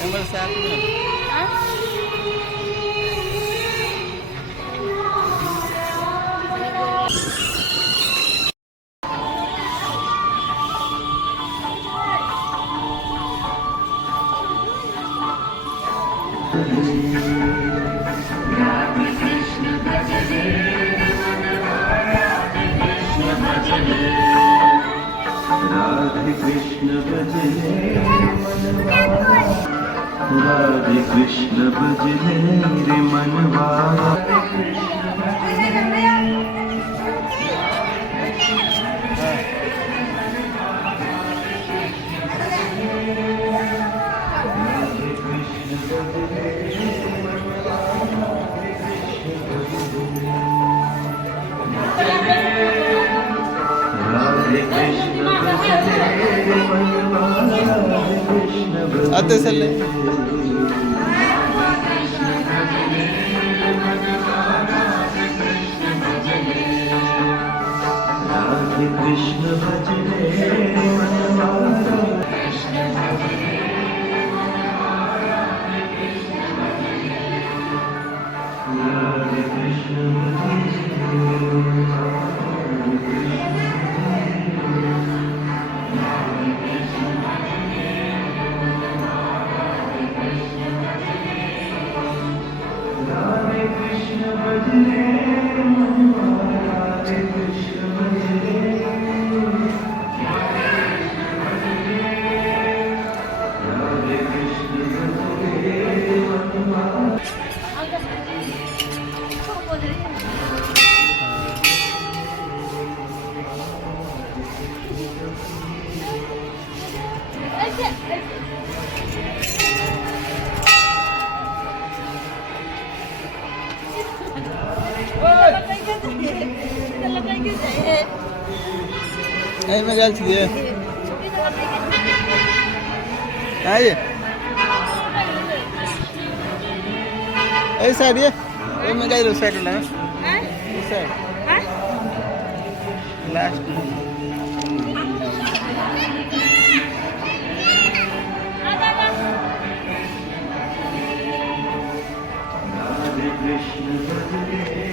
नंबर 7 में राधे कृष्ण भजने राधे कृष्ण भजने रे मनवा आते चले राधे कृष्ण भजने मनवा राधे कृष्ण नहीं मैं गल छी आइए ऐसा दिए ए मैं गई साइड ना साइड लास्ट राधे कृष्ण भजने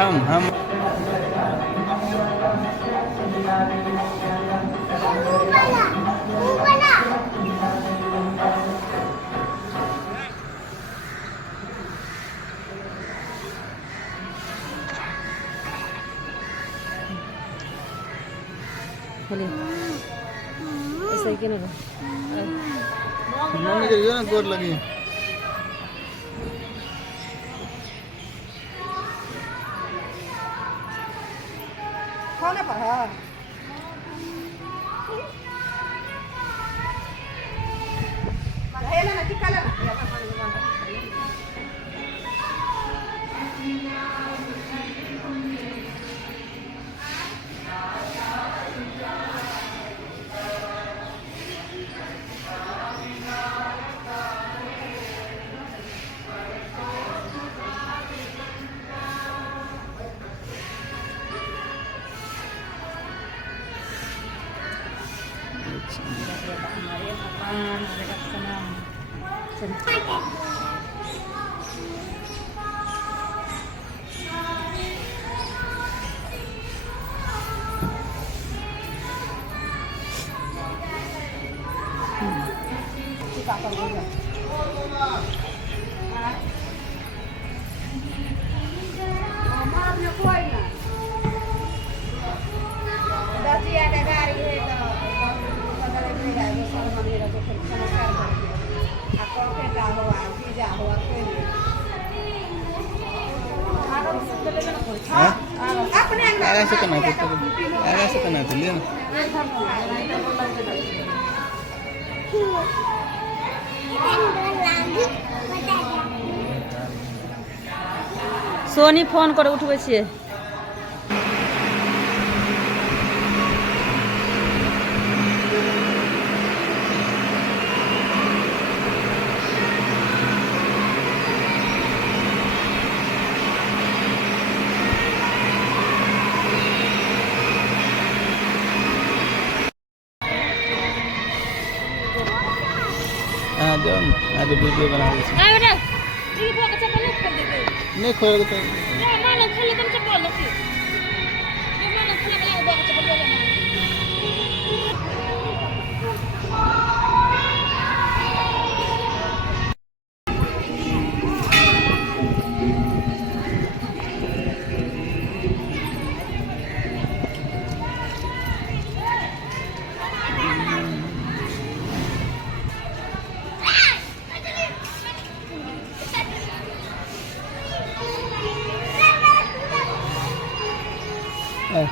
हम ऐसे ही नहीं मम्मी के जो ना गोर लगी खाना पड़ा mana na tikala na ya mama ni mama Mama, आगा से करना है आगा से करना है तो लिया ना सोनी फोन कर उठबै छियै हाँ जाओ ना आज वीडियो बना रहे आ बेटा ई को के चप्पल नहीं खोल देते नहीं खोल तो ना मानो खोल तुम चप्पल लो फिर ये मानो खोल के लगा के चप्पल ले हाँ।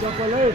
चप्पल है